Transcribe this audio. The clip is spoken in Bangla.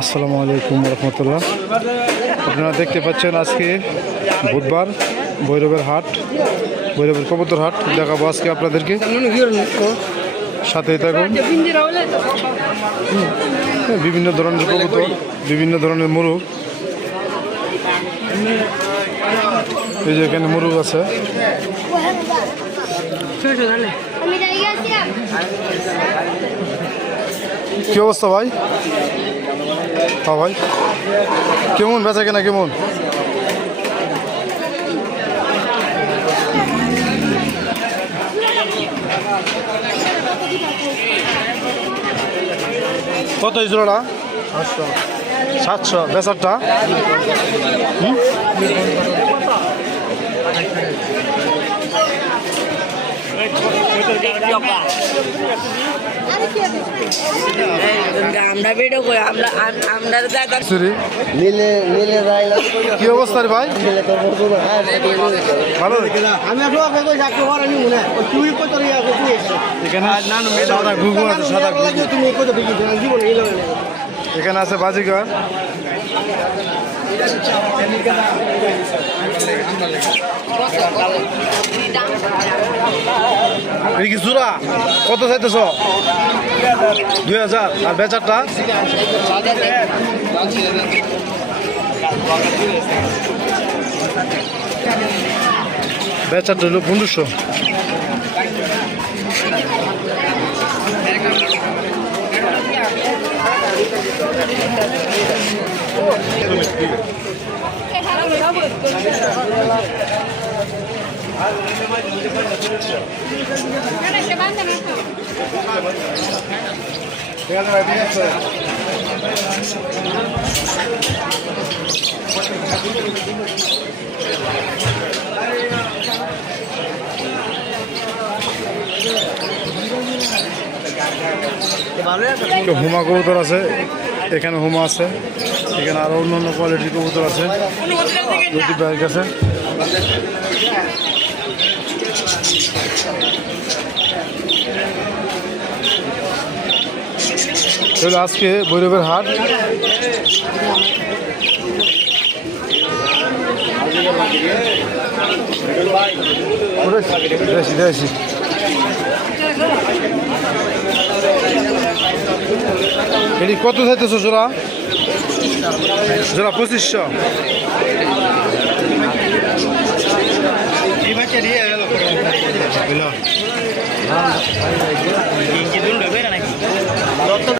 আসসালামু আলাইকুম রহমতুল্লাহ। আপনারা দেখতে পাচ্ছেন আজকে বুধবার ভৈরবের হাট, ভৈরবের কবুতর হাট দেখাবো আজকে আপনাদেরকে। সাথেই থাকুন। বিভিন্ন ধরনের কবুতর, বিভিন্ন ধরনের মুরগ। এই যে এখানে মুরগ আছে। কি অবস্থা ভাই? হ্যাঁ ভাই? কেমন বেচা কেনা কেমন? কত এই জোড়াটা সাতশো। বেচারটা? আমরা ভিডিও করি আমরা আমরা দাদা সুরি নীলে নীলে কি অবস্থা রে ভাই? তো হ্যাঁ ভালো? আমি একটু আগে কই যাকে হওয়ার আমি মনে হয়। তুই কত রিয়া আছে তুই এখানে সাদা ঘুঘু আছে সাদা ঘুঘু। তুমি কত এখানে আছে বাজিগার। কি জোড়া কত চাইতেছ? দুই হাজার। আর বেচারটা? বেচারটা হলো পনেরোশো। তো হুমা কবুতর আছে এখানে হুমা আছে এখানে আরও অন্য অন্য কোয়ালিটির কবুতর আছে। আছে। তাহলে আজকে ভৈরবের হাট। দেশি কত চাইতেছো জোড়া? জোড়া পঁচিশশো। বুঝলো